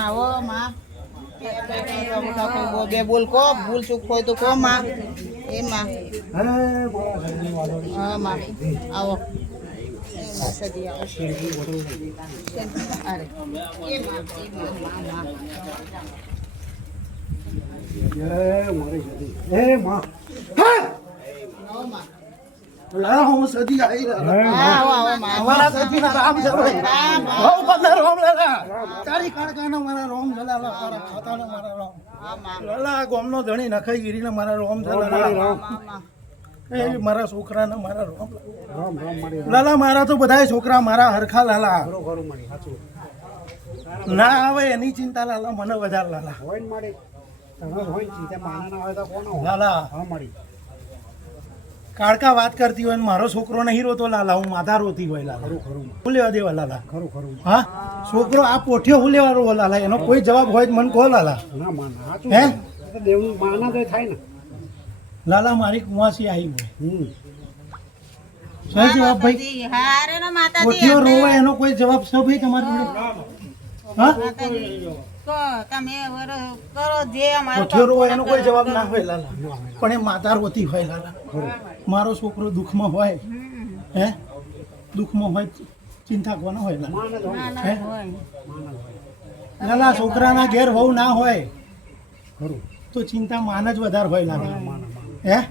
આવો માં બે બોલ કો ભૂલ ચૂક હોય તો કો માં એમાં હા માં આવો સદી આવો અરે લાલા હું સદી આવી અમારા સદી ના રામ છે ભાઈ બહુ બધા રામ લાલા તારી કાળકાનો મારા રામ છે લાલા મારા ખાતાનો મારા રામ લાલા ગોમનો ધણી નખાઈ ગીરીને મારા રામ છે લાલા એ મારા છોકરાને મારા રામ લાલા મારા તો બધાય છોકરા મારા હરખા લાલા ના આવે એની ચિંતા લાલા મને વધારે લાલા લાલા કાળકા વાત કરતી હોય મારો છોકરો નહીં રોતો લાલા હું માતા રોતી હોય લાલા હું લેવા દેવા લાલા હા છોકરો આ પોઠિયો હું લેવા રો લાલા એનો કોઈ જવાબ હોય મને કહો લાલા હે લાલા મારી કુવાસી આવી હોય સહી જવાબ ભાઈ પોઠિયો રોવે એનો કોઈ જવાબ છે ભાઈ તમારો હા પોઠિયો રોવે એનો કોઈ જવાબ ના હોય લાલા પણ એ માતા રોતી હોય લાલા મારો છોકરો દુઃખમાં હોય હે દુઃખમાં હોય ચિંતા કોનો હોય લાલા છોકરાના ઘેર વહુ ના હોય તો ચિંતા માન જ વધારે હોય લાલા હે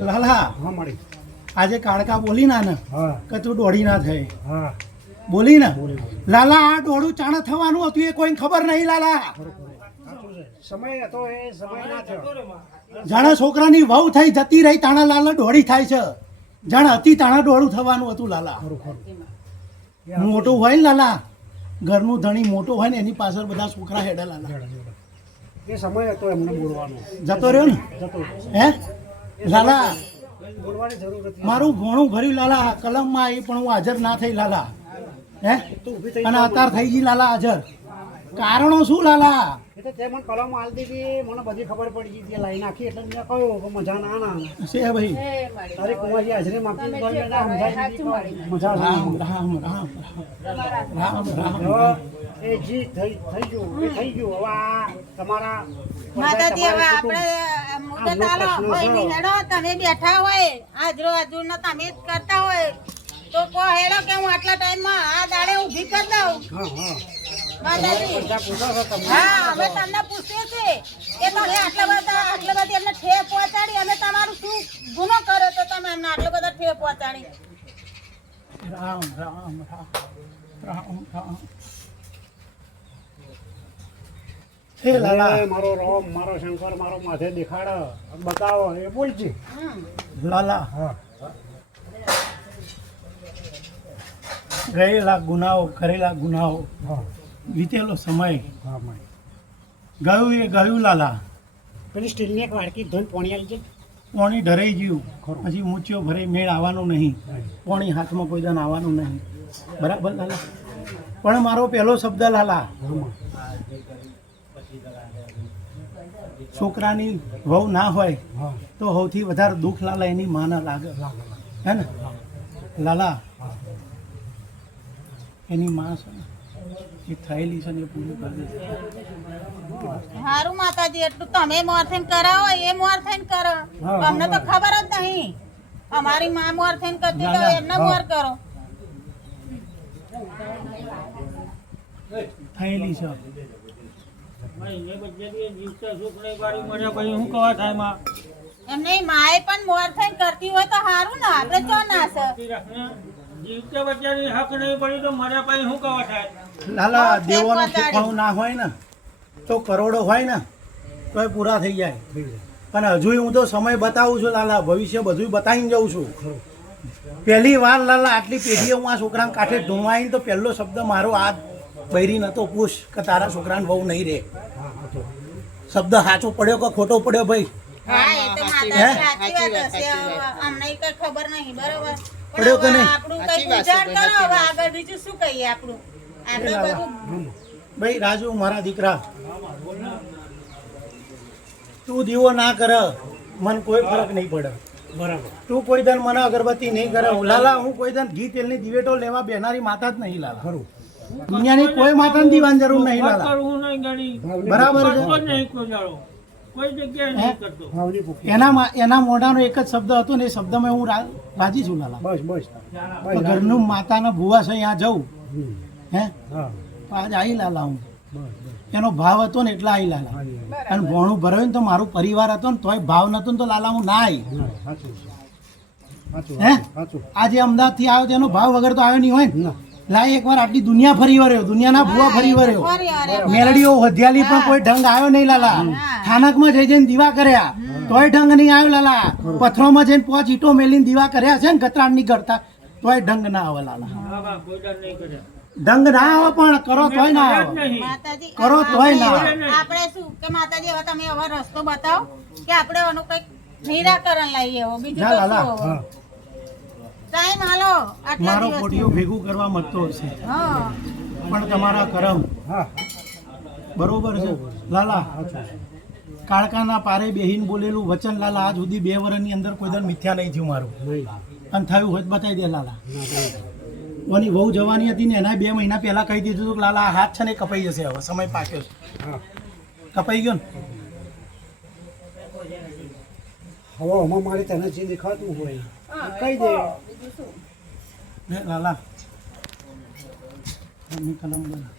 લાલા આજે કાળકા બોલી ના ને કે તું દોડી ના થાય બોલી ને લાલા આ દોડું ચાણ થવાનું હતું એ કોઈને ખબર નહીં લાલા સમય હતો એ સમય ના થયો જાણે છોકરાની વહુ થઈ જતી રહી તાણા લાલા દોડી થાય છે જાણે હતી તાણા દોડું થવાનું હતું લાલા મોટું હોય ને લાલા ઘરનું ધણી મોટો હોય ને એની પાછળ બધા છોકરા હેડે લાલા એ સમય હતો એમને બોલવાનો જતો રહ્યો ને હે લાલા મારું ભોણું ભર્યું લાલા કલમમાં આવી પણ હું હાજર ના થઈ લાલા હે અને અત્યારે થઈ ગઈ લાલા હાજર કારણો શું લાલા તે મને કલમ આલ દીધી મને બધી ખબર પડી ગઈ લાઈ નાખી એટલે મેં કહ્યું કે મજા ના ના છે ભાઈ તારે કુંવારી હાજરી માપી મજા રામ રામ રામ રામ રામ એ જી થઈ ગયું એ થઈ ગયું હવે તમારા માતાજી હવે આપણે મુદત આલો હોય ની હેડો તમે બેઠા હોય આજરો આજુ ને તમે જ કરતા હોય તો કો હેડો કે હું આટલા ટાઈમમાં આ દાડે ઊભી કરી દઉં માતાજી હા અમે તમને પૂછીએ છીએ કે તમે આટલા બધી એમને ઠે પહોંચાડી અમે તમારું શું ગુનો કર્યો તો તમે એમને આટલો બધો ઠે પહોંચાડી રામ રામ રામ રામ રામ હે લાલા મારો રામ મારો શંકર મારો માથે દેખાડ બતાવો એ બોલજી લાલા હા ગયેલા ગુનાઓ કરેલા ગુનાઓ વીતેલો સમય ગયું એ ગયું લાલા પેલી સ્ટીલની એક વાડકી ધોઈને પોણી આવી છે પોણી ઢરાઈ ગયું હજી મૂચ્યો ભરાઈ મેળ આવવાનું નહીં પોણી હાથમાં કોઈ દાન આવવાનું નહીં બરાબર લાલા પણ મારો પહેલો શબ્દ લાલા છોકરાની વહુ ના હોય તો સૌથી વધારે દુઃખ લાલા એની માને લાગે હે ને લાલા એની માં છે એ થયેલી છે ને એ પૂરી કરી દે હારું માતાજી એટલું તમે મોર થઈને કરાવો એ મોર થઈને કરો અમને તો ખબર જ નહીં અમારી માં મોર થઈને કરતી તો એમને મોર કરો થયેલી છે એમને માએ પણ મોર થઈને કરતી હોય તો હારું ને આપણે ચો ના છે લાલા દેવાનું શીખવાનું ના હોય ને તો કરોડો હોય ને તો એ પૂરા થઈ જાય અને હજુ હું તો સમય બતાવું છું લાલા ભવિષ્ય બધું બતાવીને જાઉં છું પહેલી વાર લાલા આટલી પેઢીએ હું આ છોકરાને કાંઠે ઢૂંવાઈને તો પહેલો શબ્દ મારો આ બૈરી નતો પૂછ કે તારા છોકરાને બહુ નહીં રહે શબ્દ સાચો પડ્યો કે ખોટો પડ્યો ભાઈ ખબર નહીં બરોબર પડ્યો કે નહીં ભાઈ રાજુ મારા દીકરા તું દીવો ના કર મને કોઈ ફરક નહીં પડે બરાબર. તું કોઈ દન મને અગરબત્તી નહીં કરે લાલા. હું કોઈ દન ઘી તેલની દિવેટો લેવા બેનારી માતા જ નહીં લાલા. ખરું. દુનિયાની કોઈ માતાને દીવાની જરૂર નહીં લાલા. કરવું નહીં ગણી. બરાબર છે. કરતો જ નહીં કોઈ દાડો. કોઈ જગ્યાએ નહીં કરતો. ભાવની ભૂખી. એના મોઢાનો એક જ શબ્દ હતો ને એ શબ્દમાં હું રાજી છું લાલા. બસ બસ તો ઘરનું માતાના ભુવા છે ત્યાં જવું હમ. હે હા તો આજ આવી લાલા હું. બસ બસ એનો ભાવ હતો ને એટલે આવી લાલા. આવી, આવી. અને ભોણું ભરાયું ને તો મારું પરિવાર હતો ને તોય ભાવ નતો ને તો લાલા હું ના આવી. ના, સાચું છે. સાચું હે? સાચું. આજે અમદાવાદથી આવ્યો તેનો ભાવ વગર તો આવ્યો નહીં હોય ને. ના લાય એકવાર આટલી દુનિયા ફરી વળ્યો, દુનિયાના ભુવા ફરી વળ્યો. ફરી અરે મેલડીઓ હથિયાલી પણ કોઈ ઢંગ આવ્યો નહીં લાલા. સ્થાનકમાં જઈ જઈને દીવા કર્યા તોય ઢંગ નહીં આવ્યો લાલા. પથ્થરોમાં જઈને 5 ઈંટો મેલીને દીવા કર્યા છે ને ગતરાણની કરતા તોય ઢંગ ના આવે લાલા. બાબા કોઈ દાડો નહીં કરે. ઢંગ ના આવે પણ કરો તોય ના જ આવે. નહીં. માતાજી કરો તોય ના આવે. આપણે શું કે માતાજી હવે તમે હવે રસ્તો બતાવો કે આપણે એનું કંઈક નિરાકરણ લાવીએ હવે બીજું ના, તો લાલા. શું હવે? હા ટાઈમ હાલો આટલા મારો દિવસ કોટીઓ ભેગું કરવા મતતો હશે હા પણ તમારા કરમ હા બરોબર છે લાલા. સાચું છે. કાળકાના પારે બેહીન બોલેલું વચન લાલા આજ સુધી 2 વર્ષની અંદર કોઈ દર મિથ્યા નહીં થયું મારું. નહીં અને થયું હોય તો બતાવી દે લાલા. ના નહીં. ઓની વહુ જવાની હતી ને એના 2 મહિના પહેલા કહી દીધું હતું કે લાલા આ હાથ છે ને એ કપાઈ જશે, હવે સમય પાક્યો છે. હા કપાઈ ગયો ને હવે આમાં મારે તને જે દેખાતું હોય કહી દે. લે લાલા મમ્મી કલમ બના.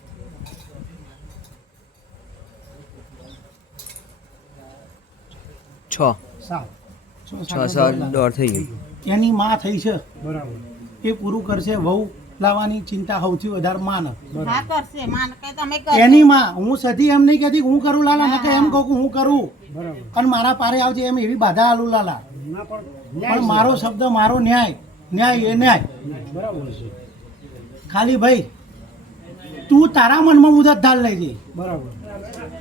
છ સાત દોઢ થઈ ગયું. એની માં થઈ છે બરાબર. એ પૂરું કરશે. વહુ લાવવાની ચિંતા સૌથી વધારે માં ને. હા કરશે માન કે તમે કરજો. એની માં. હું સધી એમ નહીં કહેતી કે હું કરું લાલા, ને કે એમ કહું કે હું કરું બરાબર. અને મારા પારે આવજે એમ એવી બાધા આલું લાલા. ના પણ પણ ન્યાય છે. મારો શબ્દ મારો ન્યાય, ન્યાય એ ન્યાય. બરાબર છે. ખાલી ભાઈ તું તારા મનમાં મુદત ધાર લેજે. બરાબર.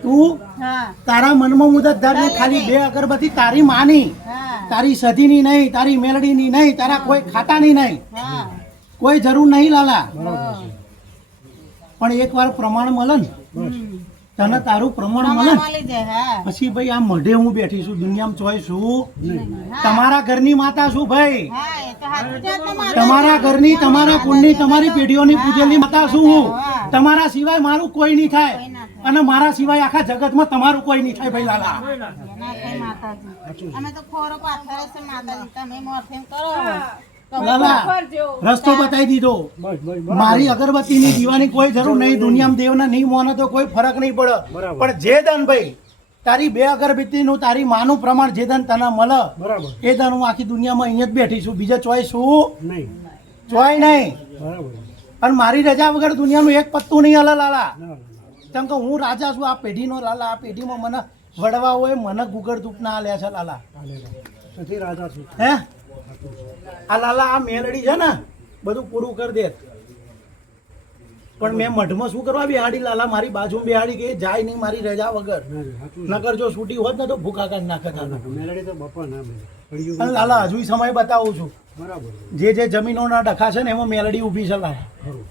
તું હા તારા મનમાં મુદત ધાર લે. ખાલી 2 અગરબત્તી તારી માની, હા તારી સધીની નહીં, તારી મેલડીની નહીં, તારા કોઈ ખાતાની નહીં, હા કોઈ જરૂર નહીં લાલા. બરાબર છે. પણ એકવાર પ્રમાણ મળે ને, તને તારું પ્રમાણ મળે ને, મળી જાય હા પછી ભાઈ આ મઢે હું બેઠી છું, દુનિયામાં ચોય છું. હા. તમારા ઘરની માતા છું ભાઈ. હા એ તો સાચું છે તમારે. તમારા ઘરની, તમારા કુળની, તમારી પેઢીઓની પૂજેલી માતા છું હું. તમારા સિવાય મારું કોઈ નહીં થાય અને મારા સિવાય આખા જગતમાં તમારું કોઈ નહીં થાય ભાઈ લાલા. ના થાય માતાજી. અમે તો ખોરો પાથરે છે માતાજી તમે મોરફેમ કરો તો લાલા રસ્તો બતાવી દીધો. બસ બસ મારી અગરબત્તીની દીવાની કોઈ જરૂર નહીં. દુનિયામાં દેવના નહીં મોને તો કોઈ ફરક નહીં પડે. બરાબર. પણ જે દન ભાઈ તારી 2 અગરબત્તીનું, તારી માનું પ્રમાણ જે દન તને મળે બરાબર. એ દન હું આખી દુનિયામાં અહીંયા જ બેઠી છું. બીજા ચોય છું નહીં. ચોય નહીં. બરાબર. અને મારી રજા વગર દુનિયાનું એક પત્તું નહીં હલે લાલા. ના ના ના. કેમ કે હું રાજા છું આ પેઢીનો લાલા. આ પેઢીમાં મને વડવા હોય, મને ગુગળ ધૂપ ના આલ્યા છે લાલા. સતી રાજા છું. હે આ લાલા આ મેલડી છે ને બધું પૂરું કરી દે. પણ મેં મઢમાં શું કરવા બેહાડી લાલા? મારી બાજુ બેહાડી કે જાય નહીં મારી રજા વગર. ના ના સાચું છે. નકર જો છૂટી હોત ને તો ભૂખા કાઢ નાખત આને. મેલડી તો બાપા ના મેલે. પડ્યું. અને લાલા હજુ સમય બતાવું છું. બરાબર. જે જમીનોના ડખા છે ને એમાં મેલડી ઊભી છે લાલા. ખરું.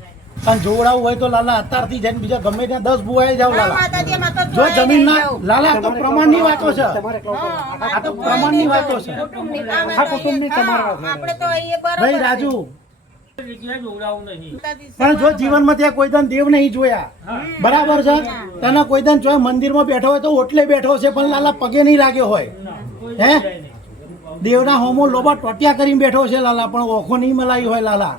અને જોવડાવું હોય તો લાલા અત્યારથી જઈને બીજા ગમે ત્યાં 10 ભુવાઈ જાવ હા, લાલા. માતાજી એમાં તો જો જોઈ જમીન નહીં ના જાઉં. લાલા આ તો પ્રમાણની વાતો છે. તમારે કહો કરો. આ તો પ્રમાણની વાતો છે. આખા કુટુંબની તમારા વાત. આપણે તો અહીંયા બરાબર ભાઈ રાજુ જગ્યાએ જોવડાવું નહીં. માતાજી પણ જો જીવનમાં ત્યાં કોઈ દન દેવ નહીં જોયા, બરાબર છે, તને કોઈ દન જો મંદિરમાં બેઠો હોય તો ઓટલે બેઠો છે પણ લાલા પગે નહીં લાગ્યો હોય. કોઈ હે? જગ્યાએ નહીં. દેવના હોમો લોબા ટોટિયા કરીને બેઠો છે લાલા, પણ ઓખો નહીં મલાઈ હોય લાલા.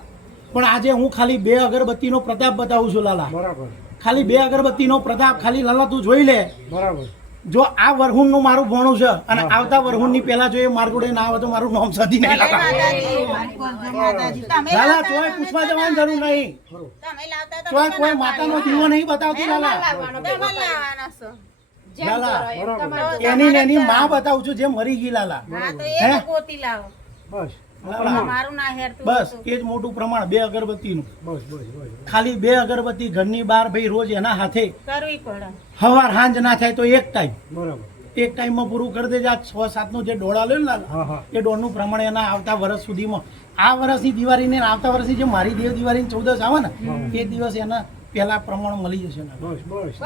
પણ આજે હું ખાલી 2 અગરબત્તીનો પ્રતાપ બતાવું છું લાલા. બરાબર. ખાલી 2 અગરબત્તીનો પ્રતાપ. ખાલી લાલા તું જોઈ લે. બરાબર. જો આ વરહુણનું મારું ભોણું છે અને આવતા વરહુણની પહેલા જો એ માર્ગોડે ના આવે તો મારું નામ સદી નહીં લાલા. માતાજી માતાજી તમે લાલા લાવતા ચોય તમે પૂછવા જવાની જરૂર નહીં. તમે લાવતા તો ચોય તમે કોઈ ના માતાનો પાડો. દીવો નહીં બતાવતી લાલા. તમે લાવવાના છો. લાલા બરાબર. એની ને એની માં બતાવું છું જે મરી ગઈ લાલા. હા તો હે? એ ગોતી લાવો બસ લાલા, મારું ના હેરતું બસ હતું. એ જ મોટું પ્રમાણ 2 અગરબત્તીનું. બસ બસ બસ. ખાલી 2 અગરબત્તી ઘરની બહાર ભાઈ રોજ એના હાથે કરવી પડે હવાર હાંજ ના થાય તો એક ટાઈમ, બરાબર. એક ટાઈમમાં પૂરું કરી દેજે. આ 6-7 નો જે ડોળા લ્યો ને લાલા, હા હા. એ ડોળનું પ્રમાણ એના આવતા વર્ષ સુધીમાં, આ વર્ષની દિવાળી ને આવતા વર્ષની જે મારી દેવ દિવાળીની 14 આવે ને એ દિવસ એના પેલા પ્રમાણ મળી જશે ને બસ બસ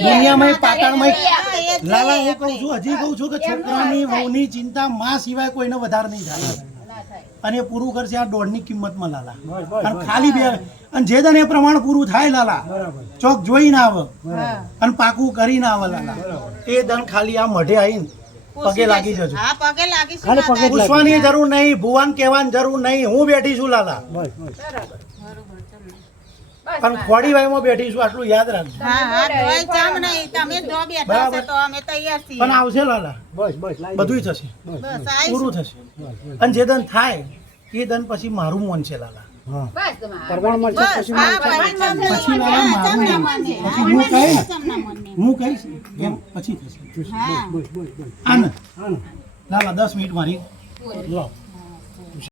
દુનિયામાં પાટણમાં હા, એ જ લાલા જોઈએ હું કહું છું હજી કહું છું કે છોકરાની વહુની ચિંતા માં સિવાય કોઈને વધારે નહીં થાય અને એ પૂરું કરશે આ દોઢની કિંમતમાં લાલા બસ, અને ખાલી બે અને જે દન એ પ્રમાણ પૂરું થાય લાલા બરાબર ચોક જોઈ ના આવે હા. અને પાકું કરી ના આવે લાલા એ દન ખાલી આ મઢે આવીને પગે લાગી જજો હા, પગે લાગીશું ખાલી પગે જ પૂછવાની જરૂર નહીં ભુવાન કહેવાની જરૂર નહીં હું બેઠી છું લાલા બસ બસ પણ ખોડી વાયમાં બેઠી છું આટલું યાદ રાખજો હા, હા, તોય ચમ નહીં. તમે જો બેઠા બરાબર. છો તો અમે તૈયાર છીએ. પણ આવશે લાલા બસ બસ લાવી બધું થશે બસ, આવીશું. પૂરું થશે અને જે દન થાય એ દન પછી મારું મન છે લાલા હા પરમાણ મળશે બસ, પછી હા, પછી ચમ પછી નહીં. લાલા હા, ચમ મારું ના મને. પછી હું કહીશ ચમ ના મને. હું કહીશ એમ પછી થશે હા. બસ બસ બસ આને હા ને લાલા 10 મિનિટ મારી લો